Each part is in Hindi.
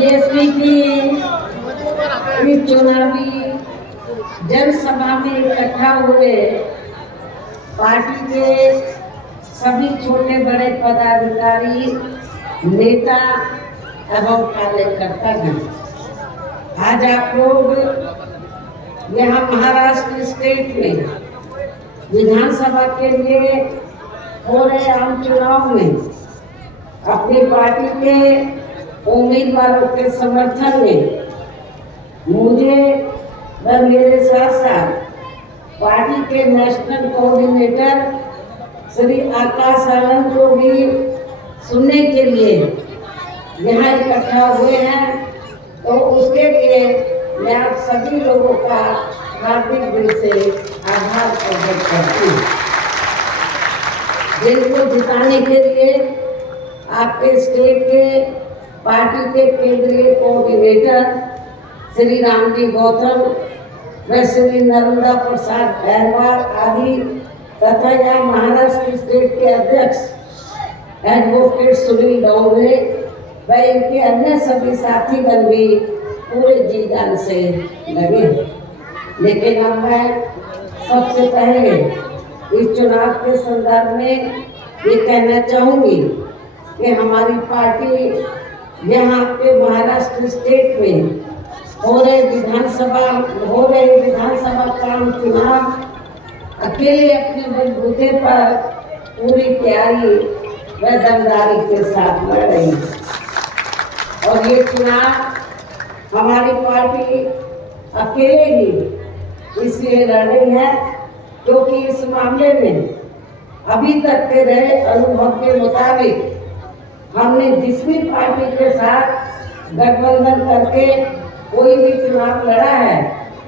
बीएसपी की इस चुनावी जनसभा में इकट्ठा हुए पार्टी के सभी छोटे बड़े पदाधिकारी, नेता एवं कार्यकर्तागण, आज आप लोग यहाँ महाराष्ट्र स्टेट में विधानसभा के लिए हो रहे आम चुनाव में अपनी पार्टी के उम्मीदवारों के समर्थन में मुझे व मेरे साथ साथ पार्टी के नेशनल कोऑर्डिनेटर श्री आकाश आनंद को भी सुनने के लिए यहाँ इकट्ठा हुए हैं, तो उसके लिए मैं आप सभी लोगों का हार्दिक दिल से आभार प्रकट करती हूँ, जिनको जिताने के लिए आपके स्टेट के पार्टी के केंद्रीय कोऑर्डिनेटर श्री रामजी गौतम व श्री नर्मदा प्रसाद अहरवाल आदि तथा यहाँ महाराष्ट्र स्टेट के अध्यक्ष एडवोकेट सुनील डोंगरे व इनके अन्य सभी साथीगण भी पूरे जी जान से लगे। लेकिन अब मैं सबसे पहले इस चुनाव के संदर्भ में ये कहना चाहूँगी कि हमारी पार्टी यहाँ के महाराष्ट्र स्टेट में हो रहे विधानसभा का चुनाव अकेले अपने बलबूते पर पूरी तैयारी व दमदारी के साथ लड़ रही है। और ये चुनाव हमारी पार्टी अकेले ही इसलिए लड़ रही है क्योंकि इस मामले में अभी तक के रहे अनुभव के मुताबिक हमने जिस भी पार्टी के साथ गठबंधन करके कोई भी चुनाव लड़ा है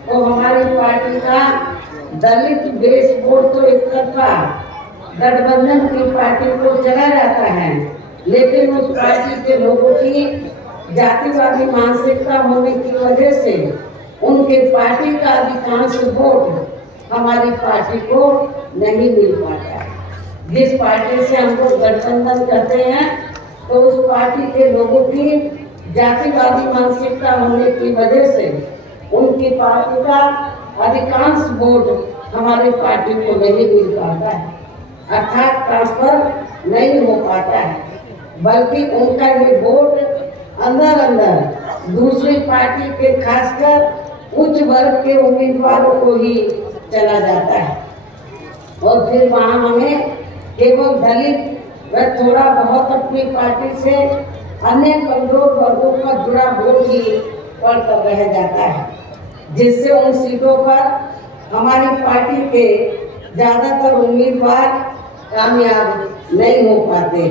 तो हमारी पार्टी का दलित बेस वोट तो एक तरफा गठबंधन की पार्टी को चला जाता है, लेकिन उस पार्टी के लोगों की जातिवादी मानसिकता होने की वजह से उनके पार्टी का अधिकांश वोट हमारी पार्टी को नहीं मिल पाता है। जिस पार्टी से हम लोग गठबंधन करते हैं तो उस पार्टी के लोगों की जातिवादी मानसिकता होने की वजह से उनकी पार्टी का अधिकांश वोट हमारी पार्टी को नहीं मिल पाता है, अर्थात ट्रांसफर नहीं हो पाता है, बल्कि उनका ये वोट अंदर अंदर दूसरी पार्टी के खासकर उच्च वर्ग के उम्मीदवारों को ही चला जाता है और फिर वहाँ हमें केवल दलित व थोड़ा बहुत अपनी पार्टी से अन्य कमजोर वर्गों का जुड़ा वोट ही पड़कर रह जाता है, जिससे उन सीटों पर हमारी पार्टी के ज़्यादातर उम्मीदवार कामयाब नहीं हो पाते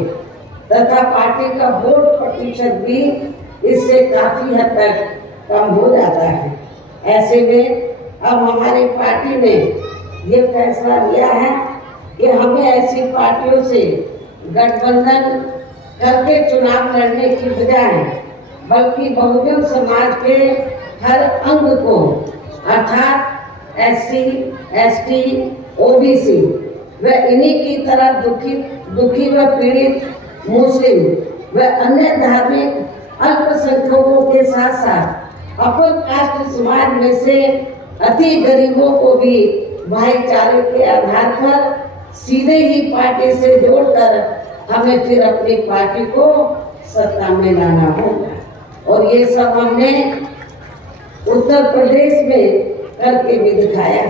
तथा पार्टी का वोट प्रतिशत भी इससे काफ़ी हद तक कम हो जाता है। ऐसे में अब हमारी पार्टी ने ये फैसला लिया है कि हमें ऐसी पार्टियों से गठबंधन करके चुनाव लड़ने की बजाय बल्कि बहुजन समाज के हर अंग को अर्थात एससी, एसटी, ओबीसी व इन्हीं की तरह दुखी व पीड़ित मुस्लिम व अन्य धार्मिक अल्पसंख्यकों के साथ साथ अपर कास्ट समाज में से अति गरीबों को भी भाईचारे के आधार पर सीधे ही पार्टी से जोड़कर हमें फिर अपनी पार्टी को सत्ता में लाना होगा। और ये सब हमने उत्तर प्रदेश में करके भी दिखाया।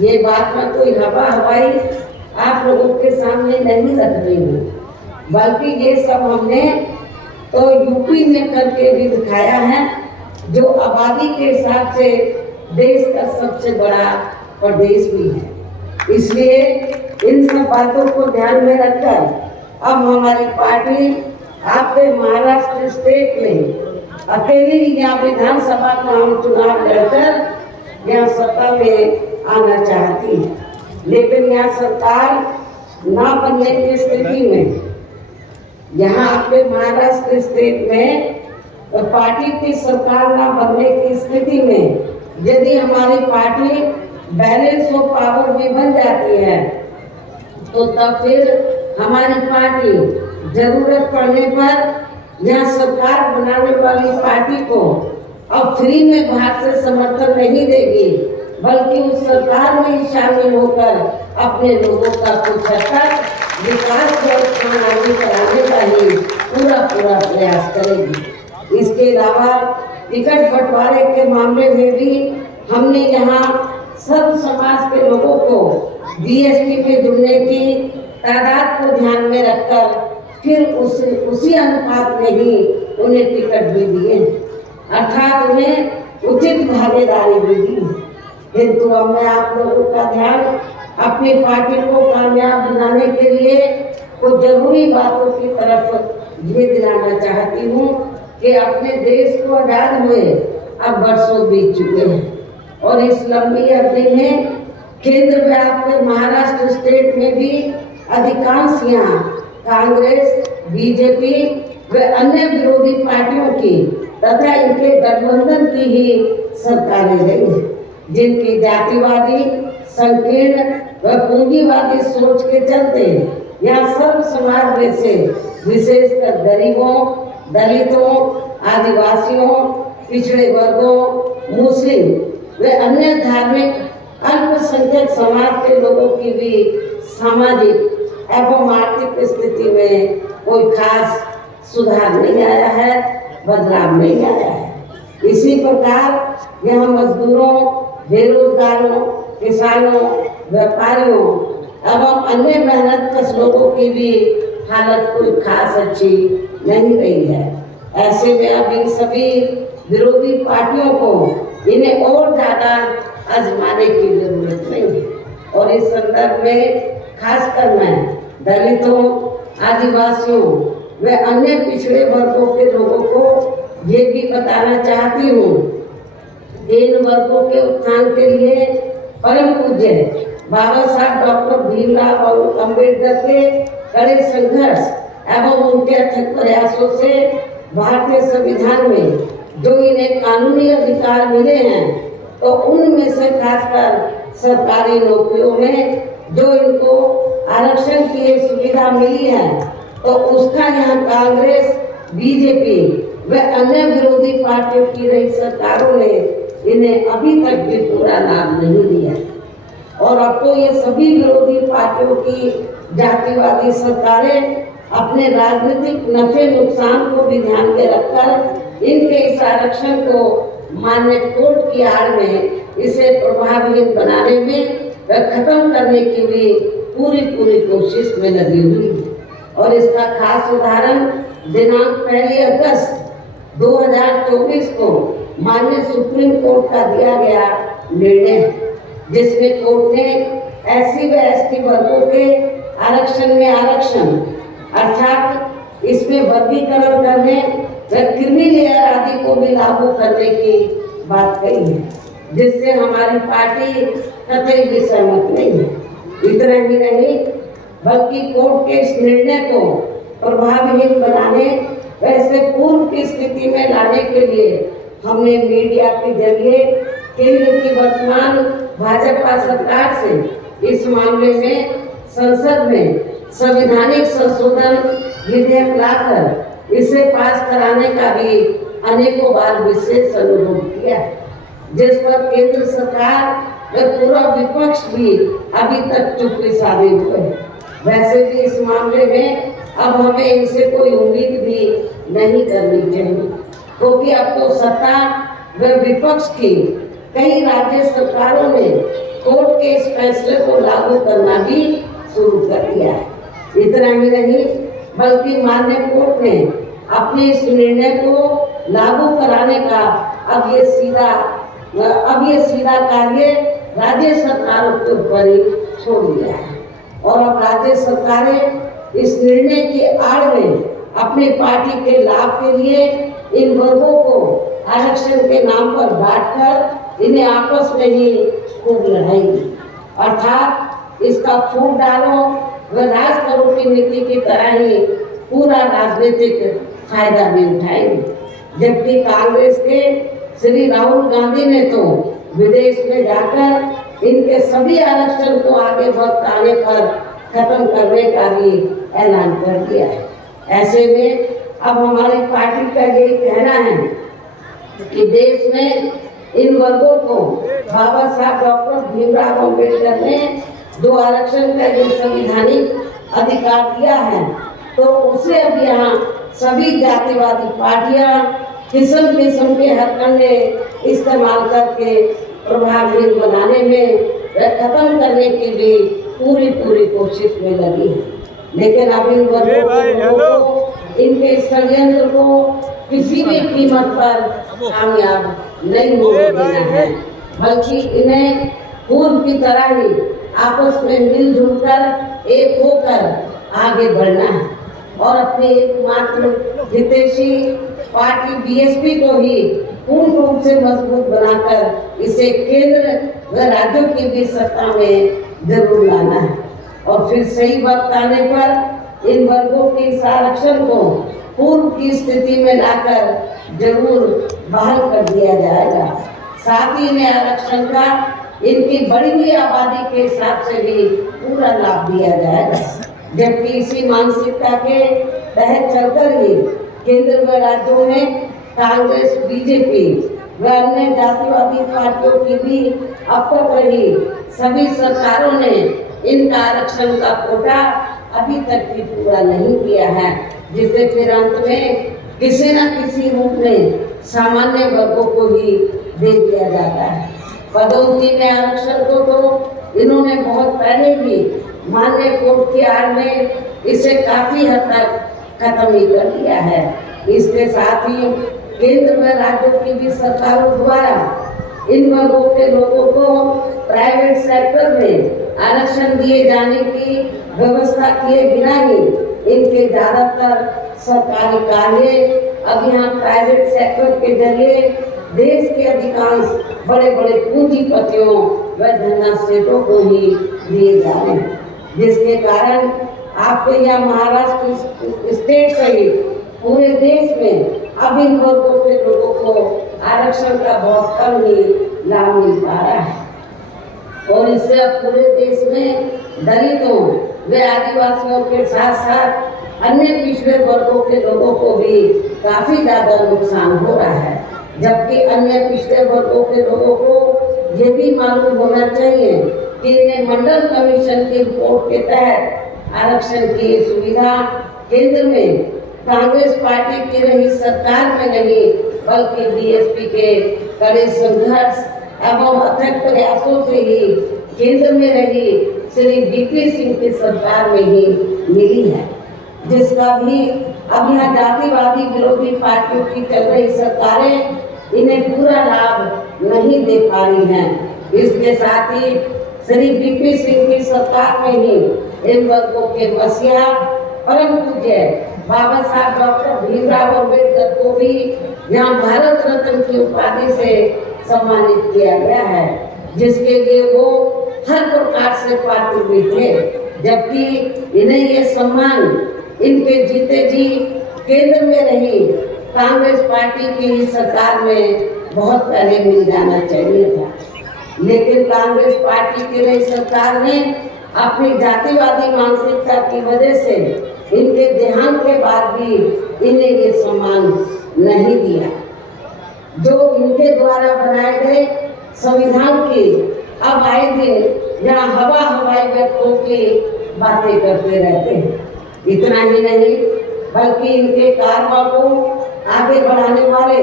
ये बात मैं कोई हवाई आप लोगों के सामने नहीं रख रही हूँ, बल्कि ये सब हमने तो यूपी में करके भी दिखाया है, जो आबादी के हिसाब से देश का सबसे बड़ा प्रदेश भी है। इसलिए इन सब बातों को ध्यान में रखकर अब हमारी पार्टी आपके महाराष्ट्र स्टेट में अकेली यहाँ विधानसभा का हम चुनाव लड़कर यहाँ सत्ता में आना चाहती है, लेकिन यहाँ सरकार न बनने की स्थिति में यहाँ आपके महाराष्ट्र स्टेट में तो पार्टी की सरकार न बनने की स्थिति में यदि हमारी पार्टी बैलेंस ऑफ पावर भी बन जाती है तो तब फिर हमारी पार्टी जरूरत पड़ने पर यहाँ सरकार बनाने वाली पार्टी को अब फ्री में बाहर से समर्थन नहीं देगी, बल्कि उस सरकार में ही शामिल होकर अपने लोगों का कुछ हद तक विकास और आगे कराने का ही पूरा प्रयास करेगी। इसके अलावा टिकट बंटवारे के मामले में भी हमने यहाँ सब समाज के लोगों को बीएसपी में जुड़ने की तादाद को ध्यान में रखकर फिर उसी अनुपात में ही उन्हें टिकट भी दिए, अर्थात उन्हें उचित भागीदारी भी दी। किंतु अब मैं आप लोगों का ध्यान अपनी पार्टी को कामयाब बनाने के लिए कुछ जरूरी बातों की तरफ ये दिलाना चाहती हूँ कि अपने देश को आजाद हुए अब वर्षों बीत चुके हैं और इस लंबी अवधि में केंद्र में आपके महाराष्ट्र स्टेट में भी अधिकांश यहाँ कांग्रेस, बीजेपी व अन्य विरोधी पार्टियों की तथा इनके गठबंधन की ही सरकारें रही हैं, जिनकी जातिवादी, संकीर्ण व पूंजीवादी सोच के चलते यहाँ सब समाज में से विशेषकर गरीबों, दलितों, आदिवासियों, पिछड़े वर्गों, मुस्लिम व अन्य धार्मिक अल्पसंख्यक समाज के लोगों की भी सामाजिक एवं आर्थिक स्थिति में कोई खास सुधार नहीं आया है, बदलाव नहीं आया है। इसी प्रकार यहाँ मजदूरों, बेरोजगारों, किसानों, व्यापारियों एवं अन्य मेहनतकश लोगों की भी हालत कोई खास अच्छी नहीं रही है। ऐसे में अब इन सभी विरोधी पार्टियों को इन्हें और ज़्यादा आजमाने की जरूरत नहीं है और इस संदर्भ में खासकर मैं दलितों, आदिवासियों व अन्य पिछड़े वर्गों के लोगों को ये भी बताना चाहती हूँ कि इन वर्गों के उत्थान के लिए परम पूज्य बाबा साहब डॉक्टर भीमराव अम्बेडकर के कड़े संघर्ष एवं उनके अथक प्रयासों से भारतीय संविधान में जो इन्हें कानूनी अधिकार मिले हैं, तो उनमें से खासकर सरकारी नौकरियों में जो इनको आरक्षण की सुविधा मिली है, तो उसका यहाँ कांग्रेस, बीजेपी व अन्य विरोधी पार्टियों की रही सरकारों ने इन्हें अभी तक भी पूरा लाभ नहीं दिया और अब तो ये सभी विरोधी पार्टियों की जातिवादी सरकारें अपने राजनीतिक नफे नुकसान को भी ध्यान में रखकर इनके इस आरक्षण को मान्य कोर्ट की आड़ में इसे प्रभावहीन बनाने में व खत्म करने की भी पूरी कोशिश में लगी हुई है। और इसका खास उदाहरण दिनांक 1 अगस्त 2024 को माननीय सुप्रीम कोर्ट का दिया गया निर्णय है, जिसमें कोर्ट ने SC व ST वर्गों के आरक्षण में आरक्षण अर्थात इसमें वर्गीकरण करने व क्रीमी लेयर आदि को भी लागू करने की बात कही है, जिससे हमारी पार्टी कतई भी सहमत नहीं है। इतना ही नहीं बल्कि कोर्ट के इस निर्णय को प्रभावहीन बनाने वैसे पूर्व की स्थिति में लाने के लिए हमने मीडिया के जरिए केंद्र की वर्तमान भाजपा सरकार से इस मामले में संसद में संवैधानिक संशोधन विधेयक लाकर इसे पास कराने का भी अनेकों बार विशेष अनुरोध किया, जिस पर केंद्र सरकार व पूरा विपक्ष भी अभी तक चुप्पी साधे हुए है। वैसे भी इस मामले में अब हमें इनसे कोई उम्मीद भी नहीं करनी चाहिए, क्योंकि अब तो सत्ता व विपक्ष की कई राज्य सरकारों ने कोर्ट के इस फैसले को लागू करना भी शुरू कर दिया है। इतना ही नहीं बल्कि माननीय कोर्ट ने अपने इस निर्णय को लागू कराने का अब ये सीधा कार्य राज्य सरकारों के ऊपर ही छोड़ दिया है और अब राज्य सरकारें इस निर्णय की आड़ में अपनी पार्टी के लाभ के लिए इन वर्गों को आरक्षण के नाम पर बांटकर इन्हें आपस में ही खूब लड़ाएगी, अर्थात इसका फूट डालो व राज करो की नीति की तरह ही पूरा राजनीतिक फायदा भी उठाएंगे। जबकि कांग्रेस के श्री राहुल गांधी ने तो विदेश में जाकर इनके सभी आरक्षण को आगे वक्त आने पर खत्म करने का भी ऐलान कर दिया है। ऐसे में अब हमारी पार्टी का यही कहना है कि देश में इन वर्गों को बाबा साहब डॉक्टर भीमराव अम्बेडकर ने जो आरक्षण का ये संवैधानिक अधिकार दिया है, तो उसे अब यहाँ सभी जातिवादी पार्टियां किस्म किस्म के हथकंडे इस्तेमाल करके प्रभावहीन बनाने में व खत्म करने की भी पूरी कोशिश में लगी है। लेकिन अब इन वर्गों को इनके षड्यंत्र को किसी भी कीमत पर कामयाब नहीं होने देना है, बल्कि इन्हें पूर्व की तरह ही आपस में मिलजुल कर एक होकर आगे बढ़ना है और अपनी एकमात्र हितैषी पार्टी बीएसपी को ही पूर्ण रूप से मजबूत बनाकर इसे केंद्र व राज्यों की भी सत्ता में जरूर लाना है। और फिर सही वक्त आने पर इन वर्गों के इस आरक्षण को पूर्व की स्थिति में लाकर जरूर बहाल कर दिया जाएगा। साथ ही में आरक्षण का इनकी बढ़ी हुई आबादी के हिसाब से भी पूरा लाभ दिया जाएगा, जबकि इसी मानसिकता के तहत चलकर ही केंद्र व राज्यों में कांग्रेस, बीजेपी व अन्य जातिवादी पार्टियों की भी अब तक रही सभी सरकारों ने इनका आरक्षण का कोटा अभी तक भी पूरा नहीं किया है, जिसे फिर अंत में किसी न किसी रूप में सामान्य वर्गों को ही दे दिया जाता है। पदोन्नति में आरक्षण को तो इन्होंने बहुत पहले ही मान्य कोर्ट की आड़ में इसे काफी हद तक खत्म ही कर दिया है। इसके साथ ही केंद्र व राज्यों की भी सरकारों द्वारा इन वर्गों के लोगों को प्राइवेट सेक्टर में आरक्षण दिए जाने की व्यवस्था किए बिना ही इनके ज्यादातर सरकारी कार्य अब यहाँ प्राइवेट सेक्टर के जरिए देश के अधिकांश बड़े बड़े पूंजीपतियों व धनराशियों को ही दिए जा रहे हैं, जिसके कारण आपके यहाँ महाराष्ट्र स्टेट सहित पूरे देश में अब इन वर्गों के लोगों को आरक्षण का बहुत कम ही लाभ मिल पा रहा है। और इससे अब पूरे देश में दलितों व आदिवासियों के साथ साथ अन्य पिछड़े वर्गों के लोगों को भी काफी ज्यादा नुकसान हो रहा है, जबकि अन्य पिछड़े वर्गों के लोगों को ये भी मालूम होना चाहिए कि इन्हें मंडल कमीशन की रिपोर्ट के तहत आरक्षण की सुविधा केंद्र में कांग्रेस पार्टी की रही सरकार में नहीं, बल्कि बीएसपी के कड़े संघर्ष एवं अथक प्रयासों से ही केंद्र में रही श्री बीपी सिंह की सरकार में ही मिली है, जिसका भी अब यहाँ जातिवादी विरोधी पार्टियों की चल रही सरकारें इन्हें पूरा लाभ नहीं दे पा रही हैं। इसके साथ ही श्री बीपी सिंह की सरकार में ही इन वर्गों के मसीहा परम पूज्य बाबा साहब डॉक्टर भीमराव अम्बेडकर को भी यहाँ भारत रत्न की उपाधि से सम्मानित किया गया है, जिसके लिए वो हर प्रकार से पात्र भी थे, जबकि इन्हें ये सम्मान इनके जीते जी केंद्र में रही कांग्रेस पार्टी की सरकार में बहुत पहले मिल जाना चाहिए था। लेकिन कांग्रेस पार्टी की रही सरकार ने अपनी जातिवादी मानसिकता की वजह से इनके देहांत के बाद भी इन्हें ये सम्मान नहीं दिया। जो इनके द्वारा बनाए गए संविधान की अब आए दिन यहाँ हवाई व्यक्तियों की बातें करते रहते हैं। इतना ही नहीं, बल्कि इनके कारवा को आगे बढ़ाने वाले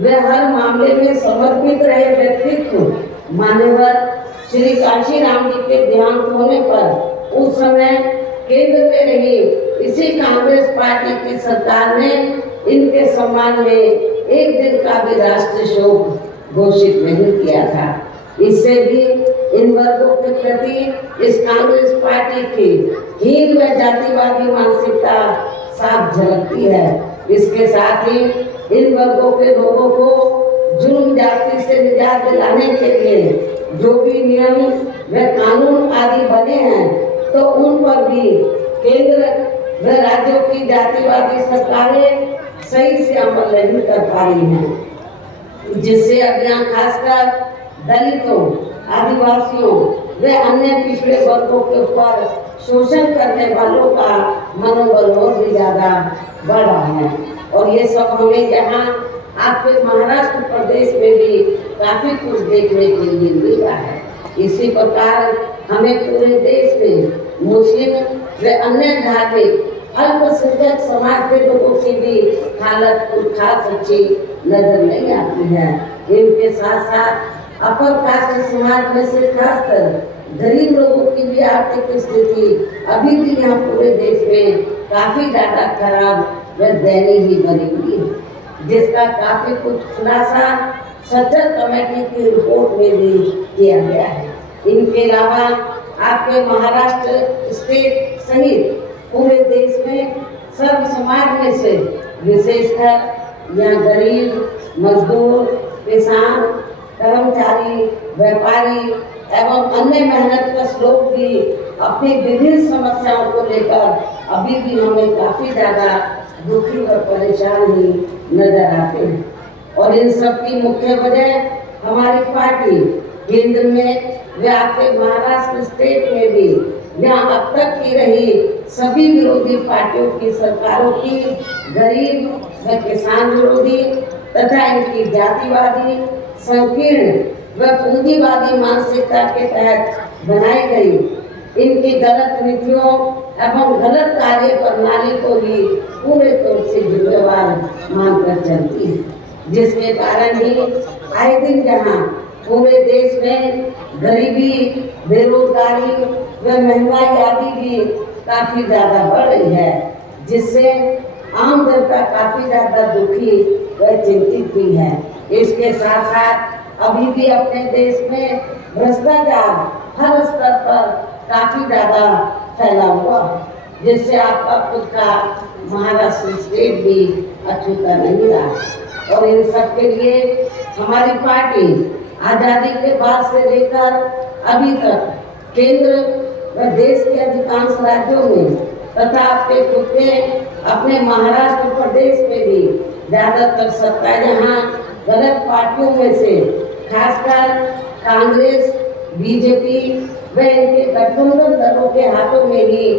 वे हर मामले में समर्पित रहे व्यक्तित्व मान्यवर श्री काशीराम जी के देहांत होने पर उस समय केंद्र में रही इसी कांग्रेस पार्टी की सरकार ने इनके सम्मान में एक दिन का भी राष्ट्रीय शोक घोषित नहीं किया था। इससे भी इन वर्गों के प्रति इस कांग्रेस पार्टी की हीन व जातिवादी मानसिकता साफ झलकती है। इसके साथ ही इन वर्गों के लोगों को जुर्म जाति से निजात दिलाने के लिए जो भी नियम व कानून आदि बने हैं, तो उन पर भी केंद्र व राज्यों की जातिवादी सरकारें सही से अमल नहीं कर पा रही हैं, जिससे अब यहाँ खासकर दलितों, आदिवासियों व अन्य पिछड़े वर्गों के ऊपर शोषण करने वालों का मनोबल और भी ज्यादा बढ़ रहा है। और ये सब हमें यहाँ आपके महाराष्ट्र प्रदेश में भी काफी कुछ देखने के लिए मिल रहा है। इसी प्रकार हमें पूरे देश में मुस्लिम व अन्य धार्मिक अल्पसंख्यक समाज के लोगों की भी हालत कुछ खास अच्छी नजर नहीं आती है। इनके साथ साथ अपर कास्ट समाज में से खासकर गरीब लोगों की भी आर्थिक स्थिति अभी भी यहाँ पूरे देश में काफी ज्यादा खराब व दयनीय ही बनी हुई है, जिसका काफी कुछ खुलासा सज्जन कमेटी की रिपोर्ट में भी किया गया है। इनके अलावा आपके महाराष्ट्र स्टेट सहित पूरे देश में सर्व समाज में से विशेषकर यहाँ गरीब, मजदूर, किसान, कर्मचारी, व्यापारी एवं अन्य मेहनतकश लोग भी अपनी विभिन्न समस्याओं को लेकर अभी भी हमें काफी ज्यादा दुखी और परेशान ही नजर आते हैं। और इन सब की मुख्य वजह हमारी पार्टी केंद्र में व आपके महाराष्ट्र स्टेट में भी यहाँ अब तक की रही सभी विरोधी पार्टियों की सरकारों की गरीब व किसान विरोधी तथा इनकी जातिवादी, संकीर्ण व पूंजीवादी मानसिकता के तहत बनाई गई इनकी गलत नीतियों एवं गलत कार्य प्रणाली को भी पूरे तौर से जिम्मेवार मानकर चलती है, जिसके कारण ही आए दिन जहाँ पूरे देश में गरीबी, बेरोजगारी व महंगाई आदि भी काफी ज्यादा बढ़ रही है, जिससे आम जनता काफी ज्यादा दुखी व चिंतित भी है। इसके साथ साथ अभी भी अपने देश में भ्रष्टाचार हर स्तर पर काफी ज्यादा फैला हुआ है, जिससे आपका खुद का महाराष्ट्र स्टेट भी अछूता नहीं रहा। और इन सब के लिए हमारी पार्टी आजादी के बाद से लेकर अभी तक केंद्र व देश के अधिकांश राज्यों में तथा आपके खुद के अपने महाराष्ट्र प्रदेश में भी ज्यादातर सत्ता जहाँ गलत पार्टियों में से खासकर कांग्रेस, बीजेपी व इनके गठबंधन दलों के हाथों में ही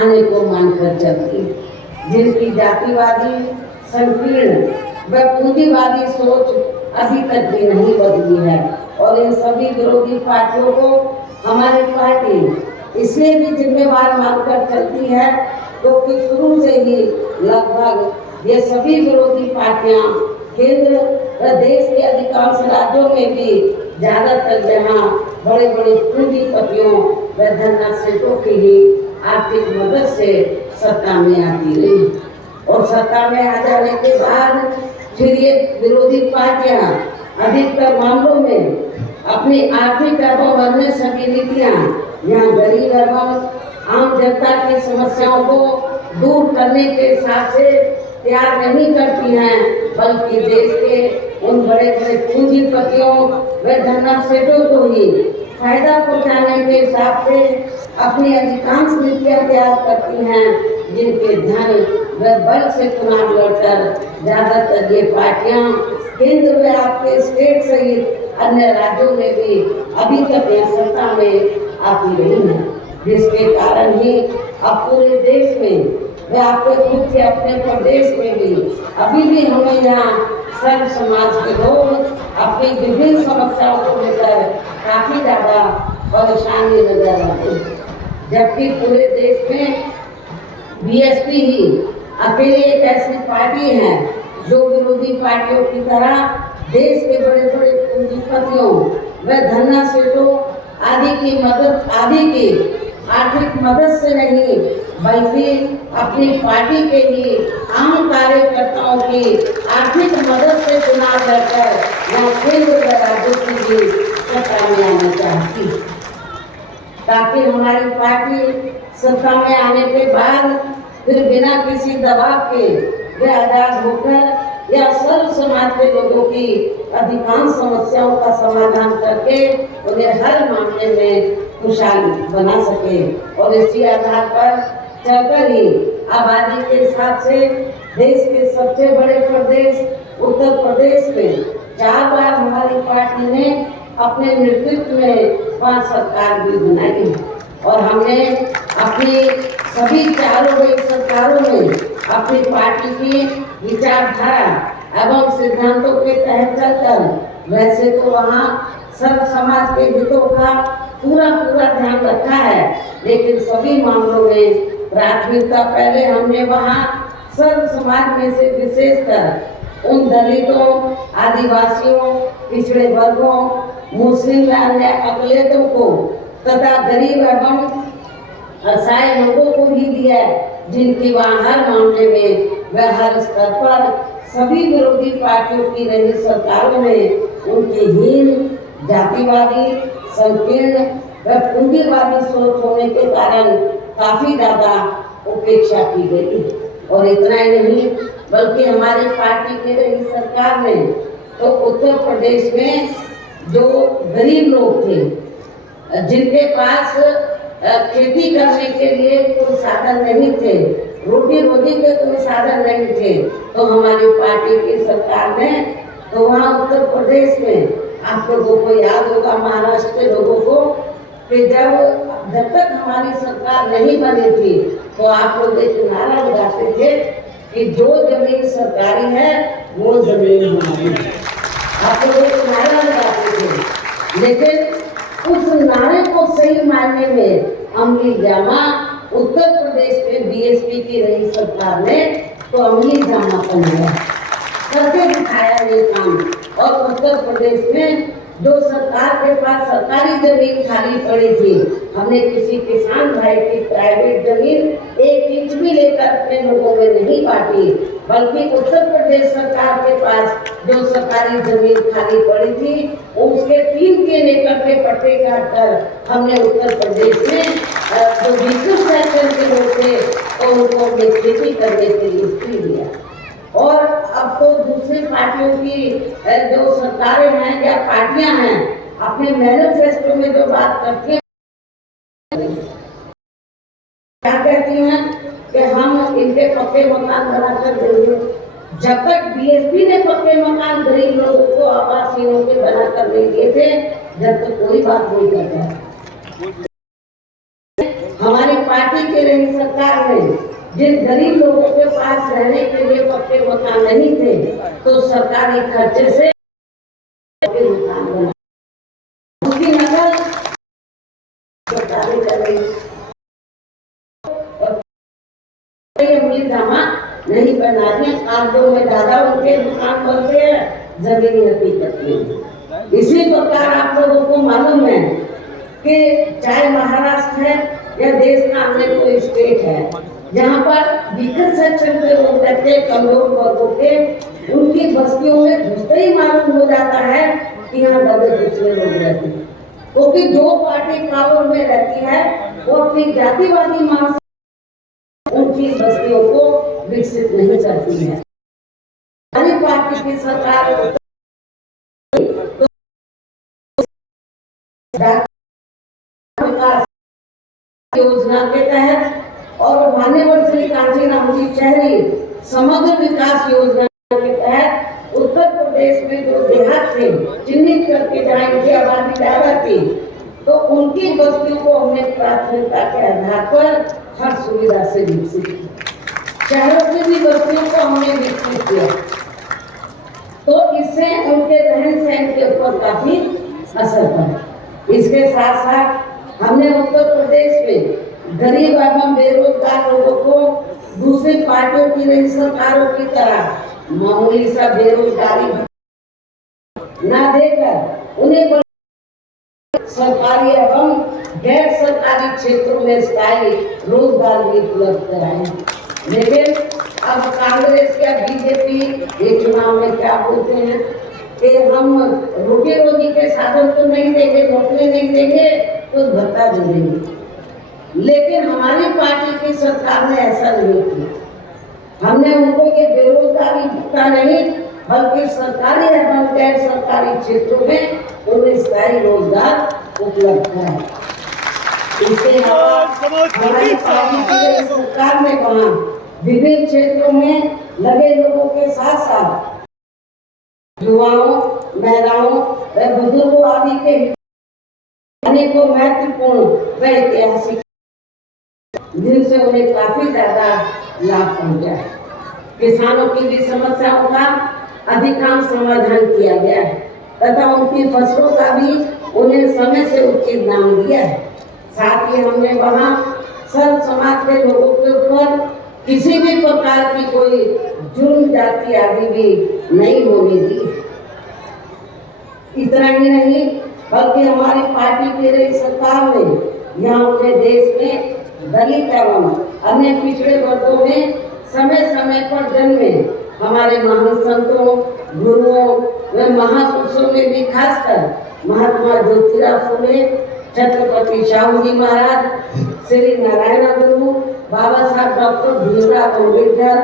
आने को मानकर चलती है, जिनकी जातिवादी, संकीर्ण व पूंजीवादी सोच अभी तक भी नहीं बदली है। और इन सभी विरोधी पार्टियों को हमारी पार्टी इसलिए भी जिम्मेवार मानकर चलती है क्योंकि शुरू से ही लगभग ये सभी विरोधी पार्टियां केंद्र व देश के अधिकांश राज्यों में भी ज्यादातर जहां बड़े बड़े पूंजीपतियों व धनराशियों की ही आर्थिक मदद से सत्ता में आती रही। और सत्ता में आ जाने के बाद फिर ये विरोधी पार्टियां अधिकतर मामलों में अपनी आर्थिक एवं अन्य सभी नीतियां यहाँ गरीब एवं आम जनता की समस्याओं को दूर करने के हिसाब से तैयार नहीं करती हैं, बल्कि देश के उन बड़े बड़े पूंजीपतियों व धनराशियों को ही फायदा पहुंचाने के हिसाब से अपनी अधिकांश नीतियां तैयार करती हैं, जिनके धन व बल से चुनाव लड़कर ज्यादातर ये पार्टियां केंद्र में आपके स्टेट सहित अन्य राज्यों में भी अभी तक यह सत्ता में आती रही है, जिसके कारण ही अब पूरे देश में व आपके खुद के अपने प्रदेश में भी अभी भी हमें यहाँ सर्व समाज के लोग अपनी विभिन्न समस्याओं को लेकर काफी ज्यादा परेशानी नजर आती है, जबकि पूरे देश में बीएसपी ही अकेले एक ऐसी पार्टी है जो विरोधी पार्टियों की तरह देश के बड़े बड़े पूंजीपतियों व धनराशियों आदि की आर्थिक मदद से नहीं बल्कि अपनी पार्टी के ही आम कार्यकर्ताओं की आर्थिक मदद से चुनाव लड़कर यहाँ केंद्र व राज्यों की भी सत्ता में आना चाहती है, ताकि हमारी पार्टी सत्ता में आने के बाद फिर बिना किसी दबाव के वे आजाद होकर या सर्व समाज के लोगों की अधिकांश समस्याओं का समाधान करके उन्हें हर मामले में खुशहाल बना सके। और इसी आधार पर चलकर ही आबादी के हिसाब से देश के सबसे बड़े प्रदेश उत्तर प्रदेश में 4 बार हमारी पार्टी ने अपने नेतृत्व में 5 सरकार भी बनाई है। और हमने अपनी सभी चारों बड़ी सरकारों में अपनी पार्टी की विचारधारा एवं सिद्धांतों के तहत चलकर वैसे तो वहाँ सर्व समाज के हितों का पूरा ध्यान रखा है, लेकिन सभी मामलों में प्राथमिकता पहले हमने वहाँ सर्व समाज में से विशेषकर उन दलितों, आदिवासियों, पिछड़े वर्गों, मुस्लिम अन्य अकलियतों को तथा गरीब एवं असहाय लोगों को ही दिया है, जिनकी वहाँ हर मामले में व हर स्तर पर सभी विरोधी पार्टियों की रही सरकारों में उनकी हीन, जातिवादी, संकीर्ण व पूंजीवादी सोच होने के कारण काफी ज्यादा उपेक्षा की गई। और इतना ही नहीं बल्कि हमारी पार्टी की रही सरकार ने तो उत्तर प्रदेश में जो गरीब लोग थे, जिनके पास खेती करने के लिए कोई साधन नहीं थे, रोटी रोटी के कोई साधन नहीं थे, तो हमारी पार्टी की सरकार ने तो वहाँ उत्तर प्रदेश में आप लोगों को याद होगा, महाराष्ट्र के लोगों को, कि जब तक हमारी सरकार नहीं बनी थी तो आप लोग एक नारा लगाते थे कि जो जमीन सरकारी है वो जमीन हमारी है। आप लोग एक नारा लगाते थे, लेकिन उस नारे को सही मायने में अमली जामा उत्तर प्रदेश में बीएसपी की रही सरकार ने तो अमली जामा बन गया, करके दिखाया ये काम। और उत्तर प्रदेश में जो सरकार के पास सरकारी जमीन खाली पड़ी थी, हमने किसी किसान भाई की प्राइवेट जमीन 1 इंच भी लेकर अपने लोगों में नहीं बांटी, बल्कि उत्तर प्रदेश सरकार के पास जो सरकारी जमीन खाली पड़ी थी उसके 3 के एकड़ के पट्टे काटकर हमने उत्तर प्रदेश में जो विकसित सेक्शन के लोग थे तो उनको हमने खेती करने के लिए फ्री दिया। और अब तो दूसरी पार्टियों की जो सरकारें हैं या पार्टियां हैं, अपने मैनिफेस्टो में जो बात करती हैं क्या कहती हैं कि हम इनके पक्के मकान बनाकर देंगे। जब तक बीएसपी ने पक्के मकान गरीब लोगों को आवासहीनों के बनाकर नहीं दिए थे, जब तक कोई बात नहीं करता। हमारी पार्टी के रही सरकार में जिन गरीब लोगों के पास रहने के लिए पक्के मकान नहीं थे तो सरकारी खर्चे से मकान बना, उसकी नकल सरकारी कर रही, अमली जामा नहीं बना रही। कागजों में ज्यादा उनके मकान बनते हैं, जमीनी हकीकत में। इसी प्रकार आप लोगों को मालूम है कि चाहे महाराष्ट्र है या देश का अन्य कोई स्टेट है, जहाँ पर विकसित सेक्शन के लोग रहते हैं, कमजोर वर्गों के, उनकी बस्तियों में घुसते ही मालूम हो जाता है कि यहाँ दबे दूसरे लोग रहते हैं, क्योंकि जो पार्टी पावर में रहती है वो अपनी जातिवादी मांग उनकी बस्तियों को विकसित नहीं करती है। हमारी पार्टी की सरकार विकास योजना के तहत और मान्यवर श्री कांचीराम जी शहरी समग्र विकास योजना के तहत उत्तर प्रदेश में जो देहात थे चिन्हित करके जहाँ इनकी आबादी ज्यादा थी तो उनकी बस्तियों को हमने प्राथमिकता के आधार पर हर सुविधा से विकसित किया। शहरों की भी बस्तियों को हमने विकसित किया, तो इससे उनके रहन सहन के ऊपर काफी असर पड़ा। इसके साथ साथ हमने उत्तर प्रदेश में गरीब एवं बेरोजगार लोगों को दूसरी पार्टियों की रही सरकारों की तरह मामूली सा बेरोजगारी न देकर उन्हें सरकारी एवं गैर सरकारी क्षेत्रों में स्थायी रोजगार भी उपलब्ध कराए। लेकिन अब कांग्रेस या बीजेपी ये चुनाव में क्या बोलते हैं कि हम रोटी रोजी के साधन तो नहीं देंगे, नौकरी नहीं देंगे, तो भत्ता दे देंगे। लेकिन हमारी पार्टी की सरकार ने ऐसा नहीं किया। हमने उनको ये बेरोजगारी भत्ता नहीं बल्कि सरकारी एवं गैर सरकारी क्षेत्रों में उन्हें स्थायी रोजगार उपलब्ध है। इसके अलावा हमारी पार्टी की सरकार ने कहा विभिन्न क्षेत्रों में लगे लोगों के साथ साथ युवाओं, महिलाओं व बुजुर्गों आदि के अनेकों महत्वपूर्ण व ऐतिहासिक जिनसे उन्हें काफी ज्यादा लाभ पहुंचा है। किसानों की भी समस्याओं का अधिकांश समाधान किया गया है तथा उनकी फसलों का भी उन्हें समय से उचित दाम दिया है। साथ ही हमने वहाँ सर्व समाज के लोगों के ऊपर किसी भी प्रकार की कोई जुर्म जाति आदि भी नहीं होने दी। इतना ही नहीं बल्कि हमारी पार्टी की रही सरकार ने यहाँ अपने देश में दलित एवं अन्य पिछड़े वर्गों में समय समय पर जन्मे हमारे महान संतों, गुरुओं व महापुरुषों में भी खासकर महात्मा ज्योतिराव फुले, छत्रपति शाहू जी महाराज, श्री नारायण गुरु, बाबा साहब डॉक्टर भीमराव अम्बेडकर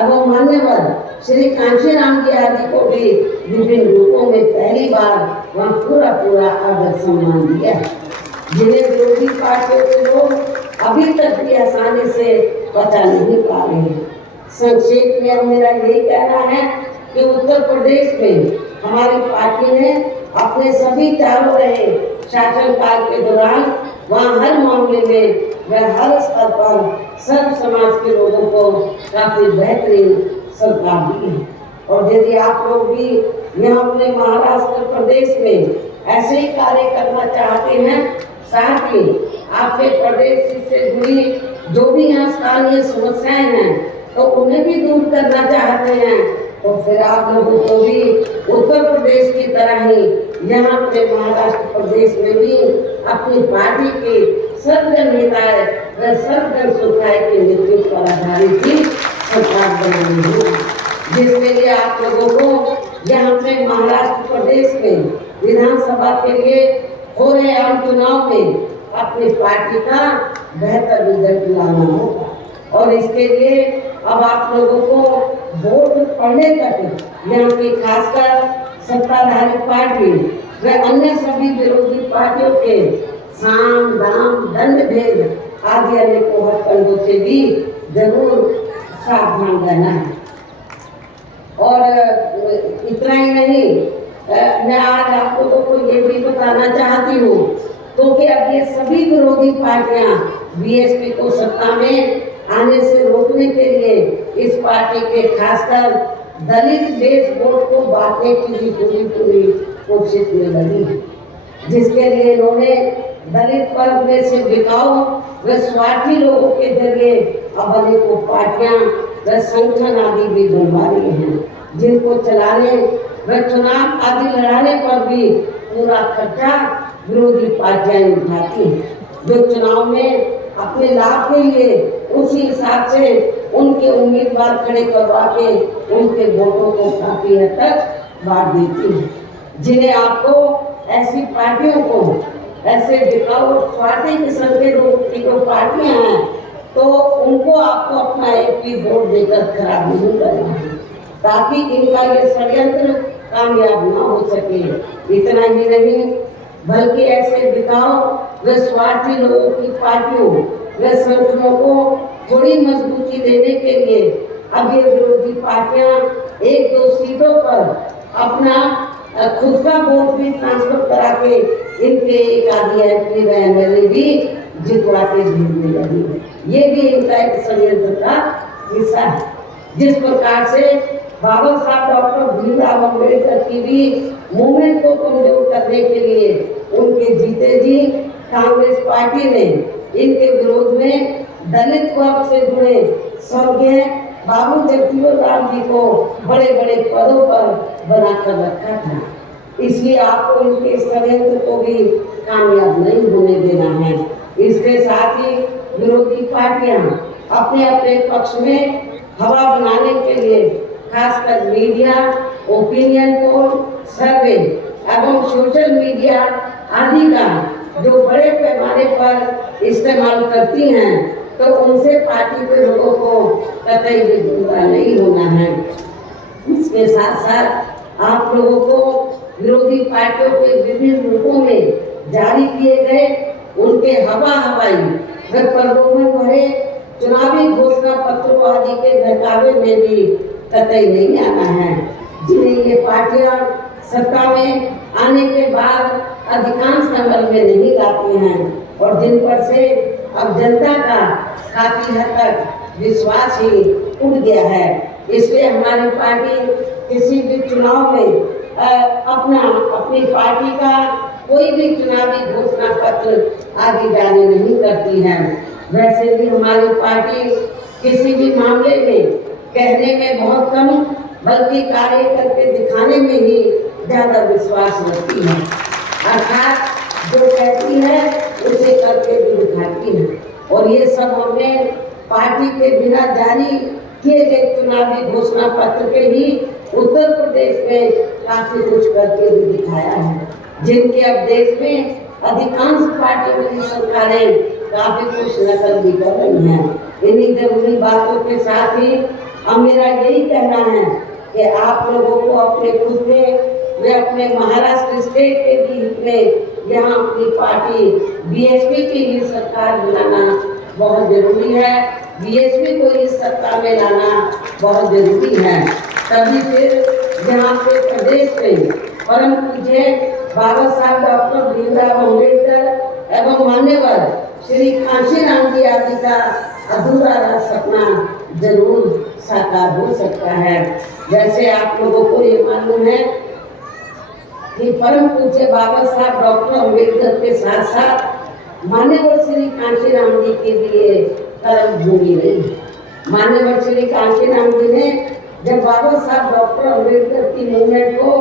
एवं मान्यवर श्री कांशीराम जी आदि को भी विभिन्न रूपों में पहली बार वह पूरा आदर सम्मान दिया है, जिन्हें विरोधी पार्टियों के लोग अभी तक भी आसानी से बचा नहीं पा रहे हैं। संक्षेप में अब मेरा यही कहना है कि उत्तर प्रदेश में हमारी पार्टी ने अपने सभी चालू रहे शासनकाल के दौरान वहाँ हर मामले में व हर स्तर पर सर्व समाज के लोगों को काफी बेहतरीन सरकार दी है। और यदि आप लोग भी यहाँ अपने महाराष्ट्र प्रदेश में ऐसे ही कार्य करना चाहते हैं, साथ ही आपके प्रदेश से जुड़ी जो भी यहाँ स्थानीय समस्याएं हैं तो उन्हें भी दूर करना चाहते हैं, तो फिर आप लोगों को भी उत्तर प्रदेश की तरह ही यहाँ अपने महाराष्ट्र प्रदेश में भी अपनी पार्टी के सर्वजन हिताय व सर्वजन सुखाय के नेतृत्व पर आधारित ही सरकार बनानी होगी, जिसके लिए आप लोगों को यहाँ अपने महाराष्ट्र प्रदेश में विधानसभा के लिए हो रहे आम चुनाव में अपनी पार्टी का बेहतर रिजल्ट लाना होगा। और इसके लिए अब आप लोगों को वोट पड़ने तक यहाँ की खासकर सत्ताधारी पार्टी व अन्य सभी विरोधी पार्टियों के साम दाम दंड भेद आदि अन्य हथकंडों से भी जरूर सावधान रहना है। और इतना ही नहीं, मैं आज आप लोगों को ये भी बताना चाहती हूँ क्योंकि अब ये सभी विरोधी पार्टियां बीएसपी को सत्ता में आने से रोकने के लिए इस पार्टी के खासकर दलित बेस वोट को बांटने की भी पूरी कोशिश में लगी है, जिसके लिए इन्होंने दलित वर्ग में से बिकाऊ व स्वार्थी लोगों के जरिए अब अनेकों पार्टियां व संगठन आदि भी बनवा रही हैं, जिनको चलाने व चुनाव आदि लड़ाने पर भी पूरा खर्चा विरोधी पार्टियां उठाती हैं, जो चुनाव में अपने लाभ के लिए उसी हिसाब से उनके उम्मीदवार खड़े करवा के उनके वोटों को काफी हद तक बांट देती है, जिन्हें आपको ऐसी पार्टियों को ऐसे बिकाऊ स्वार्थी किस्म के लोग की जो पार्टियां हैं तो उनको आपको अपना एक भी वोट देकर खराब नहीं करना है, ताकि इनका ये षड्यंत्र कामयाब ना हो सके। इतना ही नहीं बल्कि ऐसे बिकाऊ व स्वार्थी लोगों की पार्टियों व संगठनों को थोड़ी मजबूती देने के लिए अब ये विरोधी पार्टियां एक दो सीटों पर अपना खुद का वोट भी ट्रांसफर करा के इनके एक आदि एमपी व एमएलए भी जितवा के भेजने लगी है। ये भी इनका एक षड्यंत्र का हिस्सा है। जिस प्रकार से बाबा साहब डॉक्टर भीमराव अम्बेडकर की भी मूवमेंट को कमजोर करने के लिए उनके जीते जी कांग्रेस पार्टी ने इनके विरोध में दलित वर्ग से जुड़े स्वर्गीय बाबू जगजीवन राम जी को बड़े बड़े पदों पर बनाकर रखा था। इसलिए आपको इनके षड्यंत्र को भी कामयाब नहीं होने देना है। इसके साथ ही विरोधी पार्टियां अपने अपने पक्ष में हवा बनाने के लिए खासकर मीडिया, ओपिनियन पोल, सर्वे एवं सोशल मीडिया आदि का जो बड़े पैमाने पर इस्तेमाल करती हैं तो उनसे पार्टी के लोगों को कतई भी गुमराह नहीं होना है। इसके साथ साथ आप लोगों को विरोधी पार्टियों के विभिन्न रूपों में जारी किए गए उनके हवाई व प्रलोभन भरे चुनावी घोषणा पत्रों आदि के बहकावे में भी कतई नहीं आना है, जिन्हें ये पार्टियां सत्ता में आने के बाद अधिकांश अमल में नहीं लाती हैं और जिन पर से अब जनता का काफी हद तक विश्वास ही उठ गया है। इसलिए हमारी पार्टी किसी भी चुनाव में अपनी पार्टी का कोई भी चुनावी घोषणा पत्र आगे जारी नहीं करती है। वैसे भी हमारी पार्टी किसी भी मामले में कहने में बहुत कम बल्कि कार्य करके दिखाने में ही ज़्यादा विश्वास रखती है। अर्थात जो कहती है उसे करके भी दिखाती है। और ये सब हमने पार्टी के बिना जारी किए गए चुनावी घोषणा पत्र के ही उत्तर प्रदेश में काफी कुछ करके भी दिखाया है, जिनके अब देश में अधिकांश पार्टियों की सरकारें काफी कुछ नकल भी कर रही हैं। इन्हीं जरूरी बातों के साथ ही अब मेरा यही कहना है कि आप लोगों को अपने खुद के वे अपने महाराष्ट्र स्टेट के भी हित में यहाँ अपनी पार्टी बीएसपी की ही सरकार बनाना बहुत जरूरी है। बीएसपी को इस सत्ता में लाना बहुत जरूरी है। तभी फिर यहाँ पे प्रदेश में परम पूज्य बाबा साहब डॉक्टर भीमराव अम्बेडकर एवं मान्यवर श्री कांशीराम जी आदि का अधूरा सपना जरूर साकार हो सकता है। जैसे आप लोगों को ये मालूम है कि परम पूज्य बाबा साहब डॉक्टर अम्बेडकर के साथ साथ मान्यवर श्री कांशीराम जी के लिए कर्म भूमि रही। मान्यवर श्री कांशीराम जी ने जब बाबा साहब डॉक्टर अम्बेडकर की मूवमेंट को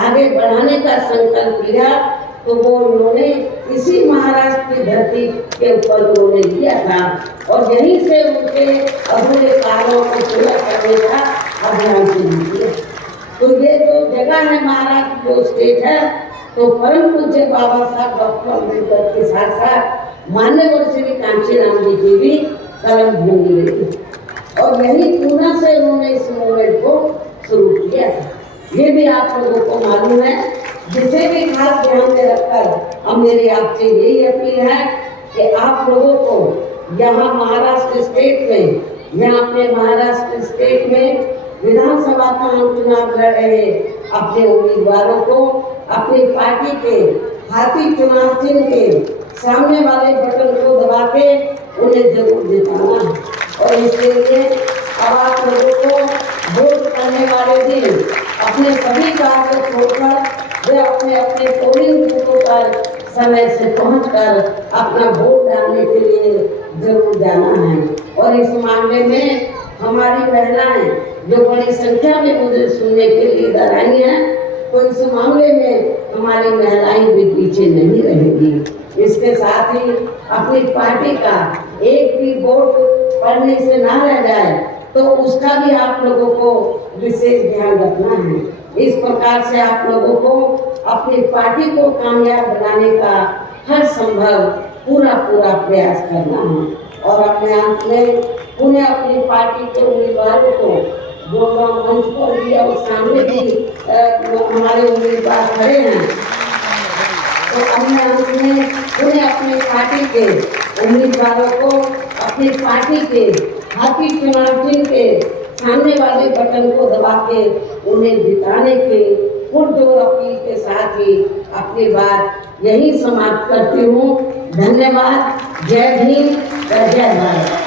आगे बढ़ाने का संकल्प लिया तो वो उन्होंने इसी महाराष्ट्र की धरती के ऊपर उन्होंने लिया था और यहीं से उनके अधूरे कार्यों को पूरा करने का अभियान शुरू किया। तो ये जो जगह है महाराष्ट्र जो स्टेट है तो परम पूज्य बाबा साहब डॉक्टर अम्बेडकर के साथ साथ मान्यवर श्री कांशीराम जी की भी कर्म भूमि रही और यही पूना से उन्होंने इस मूवमेंट को शुरू किया था। ये भी आप लोगों को मालूम है। जिसे भी खास ध्यान में रखकर अब मेरी आपसे यही अपील है कि आप लोगों को यहाँ महाराष्ट्र स्टेट में यहाँ अपने महाराष्ट्र स्टेट में विधानसभा का हम चुनाव लड़ रहे अपने उम्मीदवारों को अपनी पार्टी के हाथी चुनाव चिन्ह के सामने वाले बटन को दबा के उन्हें जरूर जिताना है। और इसके लिए अब आप लोगों को वोट करने वाले दिन अपने सभी कार्य छोड़कर वे अपने अपने पोलिंग बूथों पर समय से पहुंचकर अपना वोट डालने के लिए जरूर जाना है। और इस मामले में हमारी महिलाएं जो बड़ी संख्या में मुझे सुनने के लिए इधर आई हैं तो इस मामले में हमारी महिलाएं भी पीछे नहीं रहेगी। इसके साथ ही अपनी पार्टी का एक भी वोट पड़ने से ना रह जाए तो उसका भी आप लोगों को विशेष ध्यान रखना है। इस प्रकार से आप लोगों को अपनी पार्टी को कामयाब बनाने का हर संभव पूरा प्रयास करना है। और अपने अंत में उन्हें अपनी पार्टी के उम्मीदवारों को बोलना मंच पर दिया और सामने भी हमारे उम्मीदवार खड़े हैं तो अपने अंत में उन्हें अपनी पार्टी के उम्मीदवारों को अपनी पार्टी के हाथी चुनाव चिन्ह के सामने वाले बटन को दबा के उन्हें जिताने के पुरजोर अपील के साथ ही अपनी बात यही समाप्त करती हूँ। धन्यवाद। जय भीम, जय भारत।